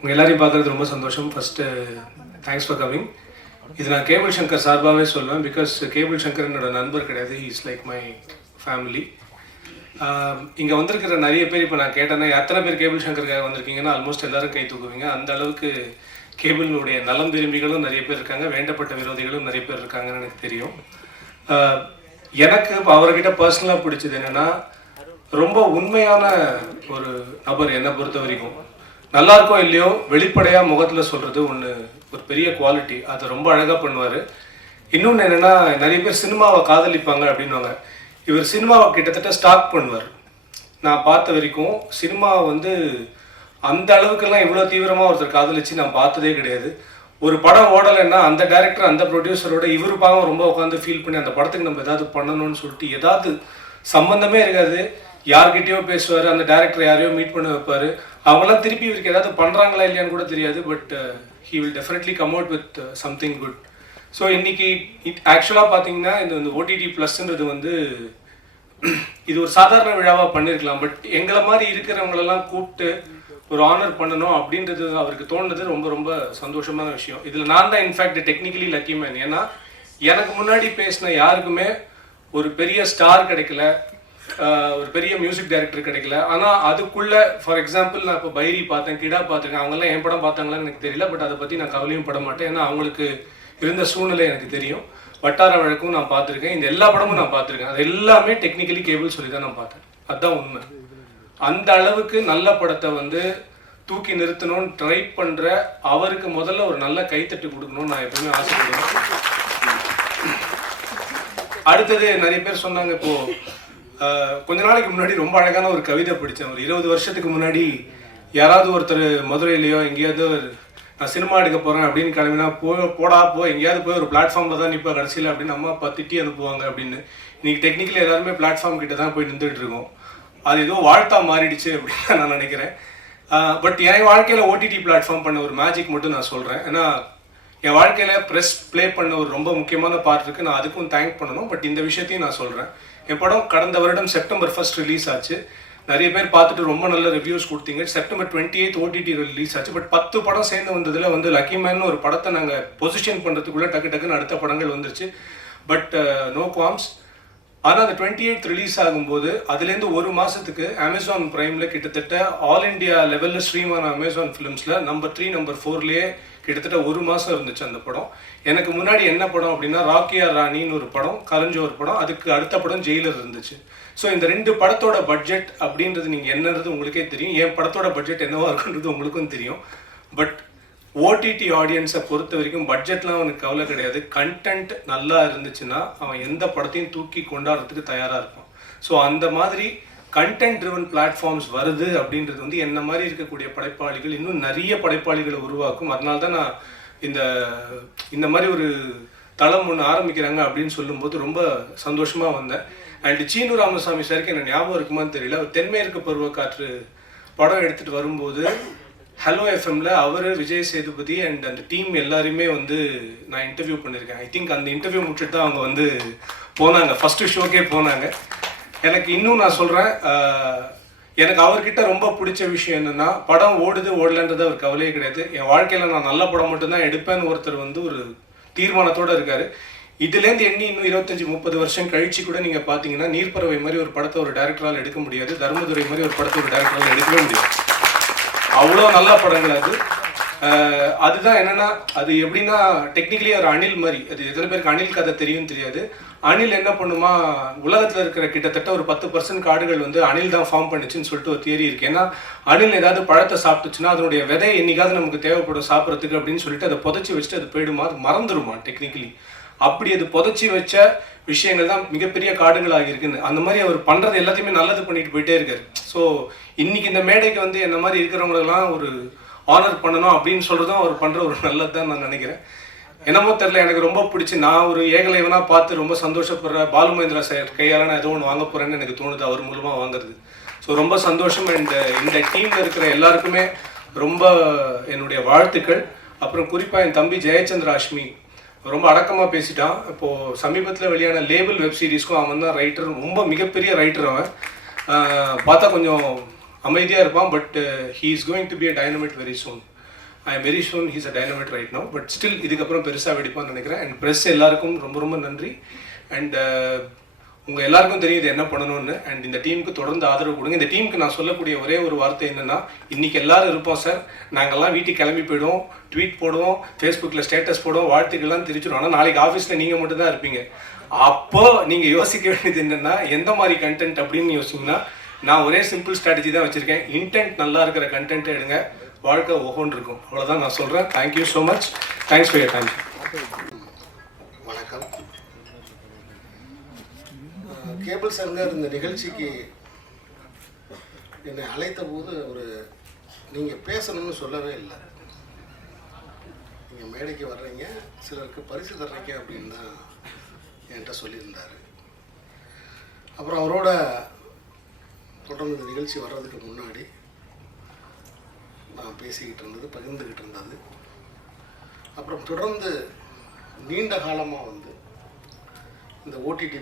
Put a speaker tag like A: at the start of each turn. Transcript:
A: உங்கள் எல்லாரையும் பார்க்குறது ரொம்ப சந்தோஷம். ஃபஸ்ட்டு தேங்க்ஸ் ஃபார் கமிங் இது நான் கேபிள் சங்கர் சார்பாகவே சொல்லுவேன் பிகாஸ் கேபிள் சங்கர் என்னோட நண்பர் கிடையாது. இஸ் லைக் மை ஃபேமிலி இங்கே வந்திருக்கிற நிறைய பேர் இப்போ நான் கேட்டேன்னா எத்தனை பேர் கேபிள் சங்கருக்காக வந்திருக்கீங்கன்னா ஆல்மோஸ்ட் எல்லாரும் கை தூக்குவீங்க. அந்த அளவுக்கு கேபிளுடைய நலம் விரும்பிகளும் நிறைய பேர் இருக்காங்க. வேண்டப்பட்ட விரோதிகளும் நிறைய பேர் இருக்காங்கன்னு எனக்கு தெரியும். எனக்கு இப்போ அவர்கிட்ட பர்சனலாக பிடிச்சது என்னென்னா ரொம்ப உண்மையான ஒரு நபர் என்னை பொறுத்த வரைக்கும். நல்லா இருக்கோ இல்லையோ வெளிப்படையாக முகத்தில் சொல்கிறது ஒன்று ஒரு பெரிய குவாலிட்டி அதை ரொம்ப அழகாக பண்ணுவார். இன்னொன்று என்னென்னா நிறைய பேர் சினிமாவை காதலிப்பாங்க அப்படின்னுவாங்க. இவர் சினிமாவை கிட்டத்தட்ட ஸ்டாக் பண்ணுவார். நான் பார்த்த வரைக்கும் சினிமா வந்து அந்த அளவுக்கெல்லாம் இவ்வளோ தீவிரமாக ஒருத்தர் காதலிச்சு நான் பார்த்ததே கிடையாது. ஒரு படம் ஓடலைன்னா அந்த டைரக்டர் அந்த ப்ரொடியூசரோட இவர் பாவம் ரொம்ப உட்காந்து ஃபீல் பண்ணி அந்த படத்துக்கு நம்ம ஏதாவது பண்ணணும்னு சொல்லிட்டு ஏதாவது சம்மந்தமே இருக்காது. யார்கிட்டயோ பேசுவார் அந்த டேரக்டர் யாரையோ மீட் பண்ண வைப்பார். அவங்களாம் திருப்பி இவருக்கு ஏதாவது பண்ணுறாங்களா இல்லையான்னு கூட தெரியாது but he will definitely come out with something good so இன்னைக்கு ஆக்சுவலாக பார்த்தீங்கன்னா இந்த ஓடிடி ப்ளஸ்ன்றது வந்து இது ஒரு சாதாரண விழாவாக பண்ணியிருக்கலாம் பட் எங்களை மாதிரி இருக்கிறவங்களெல்லாம் கூப்பிட்டு ஒரு ஆனர் பண்ணணும் அப்படின்றது அவருக்கு தோணுது ரொம்ப ரொம்ப சந்தோஷமான விஷயம். இதில் நான் தான் இன்ஃபேக்ட் டெக்னிக்கலி லக்கி மேன் ஏன்னா எனக்கு முன்னாடி பேசின யாருக்குமே ஒரு பெரிய ஸ்டார் கிடைக்கல. ஒரு பெரிய மியூசிக் டைரக்டர் கிடைக்கல. ஆனால் அதுக்குள்ள ஃபார் எக்ஸாம்பிள் நான் இப்போ பைரி பார்த்தேன் கிடா பார்த்துருக்கேன் அவங்கெல்லாம் என் படம் பார்த்தாங்களான்னு எனக்கு தெரியல பட் அதை பற்றி நான் கவலையும் பட மாட்டேன். ஏன்னா அவங்களுக்கு இருந்த சூழ்நிலை எனக்கு தெரியும். வட்டார வழக்கும் நான் பார்த்துருக்கேன். இந்த எல்லா படமும் நான் பார்த்துருக்கேன். அது எல்லாமே டெக்னிக்கலி கேபிள் சொல்லி தான் நான் பார்த்தேன். அதுதான் உண்மை. அந்த அளவுக்கு நல்ல படத்தை வந்து தூக்கி நிறுத்தணும்னு ட்ரை பண்ற அவருக்கு முதல்ல ஒரு நல்ல கைத்தட்டு கொடுக்கணும்னு நான் எப்பவுமே ஆசைப்படுவேன். அடுத்தது நிறைய பேர் சொன்னாங்க இப்போ கொஞ்ச நாளைக்கு முன்னாடி ரொம்ப அழகான ஒரு கவிதை படித்தேன். ஒரு இருபது வருஷத்துக்கு முன்னாடி யாராவது ஒருத்தர் மதுரையிலையோ எங்கேயாவது நான் சினிமா எடுக்க போகிறேன் அப்படின்னு கிளம்பினா போ போடா போ எங்கேயாவது போய் ஒரு பிளாட்ஃபார்மில் தான் நிற்ப கடைசியில் அப்படின்னு அம்மா அப்பா திட்டி அனுப்புவாங்க அப்படின்னு. இன்னைக்கு டெக்னிக்கலி எல்லாருமே பிளாட்ஃபார்ம் கிட்ட தான் போய் நின்றுட்டு இருக்கோம். அது ஏதோ வாழ்த்தா மாறிடுச்சு அப்படின்னு நான் நினைக்கிறேன். பட் என் வாழ்க்கையில் ஓடிடி பிளாட்ஃபார்ம் பண்ண ஒரு மேஜிக் மட்டும் நான் சொல்கிறேன் ஏன்னா என் வாழ்க்கையில் ப்ரெஸ் ப்ளே பண்ண ஒரு ரொம்ப முக்கியமான பார்ட் இருக்குது நான் அதுக்கும் தேங்க் பண்ணணும். பட் இந்த விஷயத்தையும் நான் சொல்கிறேன் என் படம் கடந்த வருடம் செப்டம்பர் ஃபர்ஸ்ட் ரிலீஸ் ஆச்சு. நிறைய பேர் பார்த்துட்டு ரொம்ப நல்ல ரிவ்யூஸ் கொடுத்தீங்க. September twenty eight OTT release ஆச்சு. பட் பத்து படம் சேர்ந்து வந்ததில் வந்து லக்கி மேன் ஒரு படத்தை நாங்கள் பொசிஷன் பண்ணுறதுக்குள்ளே டக்கு டக்குன்னு அடுத்த படங்கள் வந்துருச்சு. பட் நோ குவாம்ஸ் ஆனால் அந்த டுவெண்ட்டி எயிட் ரிலீஸ் ஆகும்போது அதுலேருந்து ஒரு மாதத்துக்கு அமேசான் ப்ரைமில் கிட்டத்தட்ட ஆல் இந்தியா லெவலில் ஸ்ட்ரீமான அமேசான் ஃபிலிம்ஸில் நம்பர் த்ரீ நம்பர் ஃபோர்லேயே கிட்டத்தட்ட ஒரு மாதம் இருந்துச்சு அந்த படம். எனக்கு முன்னாடி என்ன படம் அப்படின்னா ராக்கியா ராணின்னு ஒரு படம் கலைஞ்ச ஒரு படம் அதுக்கு அடுத்த படம் ஜெயிலர் இருந்துச்சு. ஸோ இந்த ரெண்டு படத்தோட பட்ஜெட் அப்படின்றது நீங்கள் என்னன்றது உங்களுக்கே தெரியும். என் படத்தோட பட்ஜெட் என்னவாக இருக்குன்றது உங்களுக்கும் தெரியும். பட் ஓடிடி ஆடியன்ஸை பொறுத்த வரைக்கும் பட்ஜெட்லாம் அவனுக்கு கவலை கிடையாது. கண்டென்ட் நல்லா இருந்துச்சுன்னா அவன் எந்த படத்தையும் தூக்கி கொண்டாடுறதுக்கு தயாராக இருப்பான். ஸோ அந்த மாதிரி கண்டென்ட் ட்ரிவன் பிளாட்ஃபார்ம்ஸ் வருது அப்படின்றது வந்து என்ன மாதிரி இருக்கக்கூடிய படைப்பாளிகள் இன்னும் நிறைய படைப்பாளிகளை உருவாக்கும். அதனால தான் நான் இந்த இந்த மாதிரி ஒரு தளம் ஒன்று ஆரம்பிக்கிறாங்க அப்படின்னு சொல்லும்போது ரொம்ப சந்தோஷமாக வந்தேன். அண்ட் சீனு ராமசாமி சாருக்கு என்ன ஞாபகம் இருக்குமான்னு தெரியல. தென்மேற்கு பருவக்காற்று படம் எடுத்துகிட்டு வரும்போது ஹலோ எஃப்எம்ல அவர் விஜய் சேதுபதி அண்ட் அந்த டீம் எல்லாருமே வந்து நான் இன்டர்வியூ பண்ணியிருக்கேன் ஐ திங்க் அந்த இன்டர்வியூ முடிச்சுட்டு தான் அவங்க வந்து போனாங்க. ஃபர்ஸ்ட் ஷோக்கே போனாங்க. எனக்கு இன்னும் நான் சொல்கிறேன் எனக்கு அவர்கிட்ட ரொம்ப பிடிச்ச விஷயம் என்னன்னா படம் ஓடுது ஓடலன்றது அவர் கவலையே கிடையாது. என் வாழ்க்கையில் நான் நல்ல படம் மட்டும்தான் எடுப்பேன்னு ஒருத்தர் வந்து ஒரு தீர்மானத்தோடு இருக்கார். இதுலேருந்து எண்ணி இன்னும் இருபத்தஞ்சி முப்பது வருஷம் கழிச்சு கூட நீங்கள் பார்த்தீங்கன்னா நீர்ப்பறவை மாதிரி ஒரு படத்தை ஒரு டேரக்டரால் எடுக்க முடியாது. தர்மதுரை மாதிரி ஒரு படத்தை ஒரு டேரக்டரால் எடுக்கவே முடியாது. அவ்வளோ நல்ல படங்கள் அது. அதுதான் என்னன்னா அது எப்படின்னா டெக்னிக்கலி ஒரு அணில் மாதிரி. அது எத்தனை பேருக்கு அணில் கதை தெரியும் தெரியாது. அணில் என்ன பண்ணுமா உலகத்தில் இருக்கிற கிட்டத்தட்ட ஒரு பத்து பர்சன்ட் காடுகள் வந்து அணில் தான் ஃபார்ம் பண்ணுச்சுன்னு சொல்லிட்டு ஒரு தியரி இருக்கு. ஏன்னா அணில் ஏதாவது பழத்தை சாப்பிட்டுச்சுன்னா அதனுடைய விதை என்னைக்காவது நமக்கு தேவைப்படும் சாப்பிட்றதுக்கு அப்படின்னு சொல்லிட்டு அதை புதைச்சி வச்சுட்டு அது போயிடுமா? அது மறந்துடுமா டெக்னிக்கலி அப்படி அது புதைச்சி வச்ச விஷயங்கள் தான் மிகப்பெரிய காடுகளாக இருக்குன்னு. அந்த மாதிரி அவர் பண்ணுறது எல்லாத்தையுமே நல்லது பண்ணிட்டு போயிட்டே இருக்காரு. ஸோ இன்னைக்கு இந்த மேடைக்கு வந்து என்ன மாதிரி இருக்கிறவங்களெல்லாம் ஒரு ஆனர் பண்ணணும் அப்படின்னு சொல்கிறதும் அவர் பண்ணுற ஒரு நல்லது தான் நான் நினைக்கிறேன். என்னமோ தெரில எனக்கு ரொம்ப பிடிச்சி நான் ஒரு ஏகலைவனாக பார்த்து ரொம்ப சந்தோஷப்படுற பாலு மகேந்திரா சார் கையால் நான் ஏதோ ஒன்று வாங்க போகிறேன்னு எனக்கு தோணுது அவர் மூலமாக வாங்குறது. ஸோ ரொம்ப சந்தோஷம். அண்ட் இந்த டீமில் இருக்கிற எல்லாருக்குமே ரொம்ப என்னுடைய வாழ்த்துக்கள். அப்புறம் குறிப்பாக என் தம்பி ஜெயச்சந்திர அஷ்மி. ரொம்ப அடக்கமாக பேசிட்டான். இப்போது சமீபத்தில் வெளியான லேபிள் வெப் சீரிஸ்க்கும் அவன் தான் ரைட்டர் ரொம்ப மிகப்பெரிய ரைட்டர் அவன். பார்த்தா கொஞ்சம் அமைதியாக இருப்பான் but he is going to be a dynamite very soon I am very soon he's a dynamite right no but still இதுக்கப்புறம் பெருசாக வெடிப்பான்னு நினைக்கிறேன். அண்ட் ப்ரெஸ் எல்லாருக்கும் ரொம்ப ரொம்ப நன்றி. அண்ட் uh, உங்கள் எல்லாருக்கும் தெரியும் இது என்ன பண்ணணும்னு. அண்ட் இந்த டீமுக்கு தொடர்ந்து ஆதரவு கொடுங்க. இந்த டீமுக்கு நான் சொல்லக்கூடிய ஒரே ஒரு வார்த்தை என்னென்னா இன்றைக்கி எல்லாரும் இருப்போம் சார் நாங்கள்லாம் வீட்டுக்கு கிளம்பி போயிடுவோம் ட்வீட் போடுவோம் ஃபேஸ்புக்கில் ஸ்டேட்டஸ் போடுவோம் வாழ்த்துக்கள்லாம் தெரிச்சிடும் ஆனால் நாளைக்கு ஆஃபீஸில் நீங்கள் மட்டும் தான் இருப்பீங்க. அப்போ நீங்கள் யோசிக்க வேண்டியது என்னன்னா எந்த மாதிரி கண்டென்ட் அப்படின்னு யோசிச்சிங்கன்னா நான் ஒரே சிம்பிள் ஸ்ட்ராட்டஜி தான் வச்சுருக்கேன். இன்டென்ட் நல்லா இருக்கிற கண்டென்ட் எடுங்க. வாழ்க்கை ஒவ்வொன்று இருக்கும் அவ்வளோதான் நான் சொல்கிறேன் thank you so much thanks for your time
B: வணக்கம். கேபிள் சங்கர் இந்த நிகழ்ச்சிக்கு என்னை அழைத்த போது ஒரு நீங்கள் பேசணும்னு சொல்லவே இல்லை. நீங்கள் மேடைக்கு வர்றீங்க. சிலருக்கு பரிசு தர்றீங்க அப்படின்னு தான் என்கிட்ட சொல்லியிருந்தார். அப்புறம் அவரோட தொடர்ந்து இந்த நிகழ்ச்சி வர்றதுக்கு முன்னாடி நான் பேசிக்கிட்டு இருந்தது பகிர்ந்துக்கிட்டு இருந்தது. அப்புறம் தொடர்ந்து நீண்ட காலமாக வந்து இந்த ஓடிடி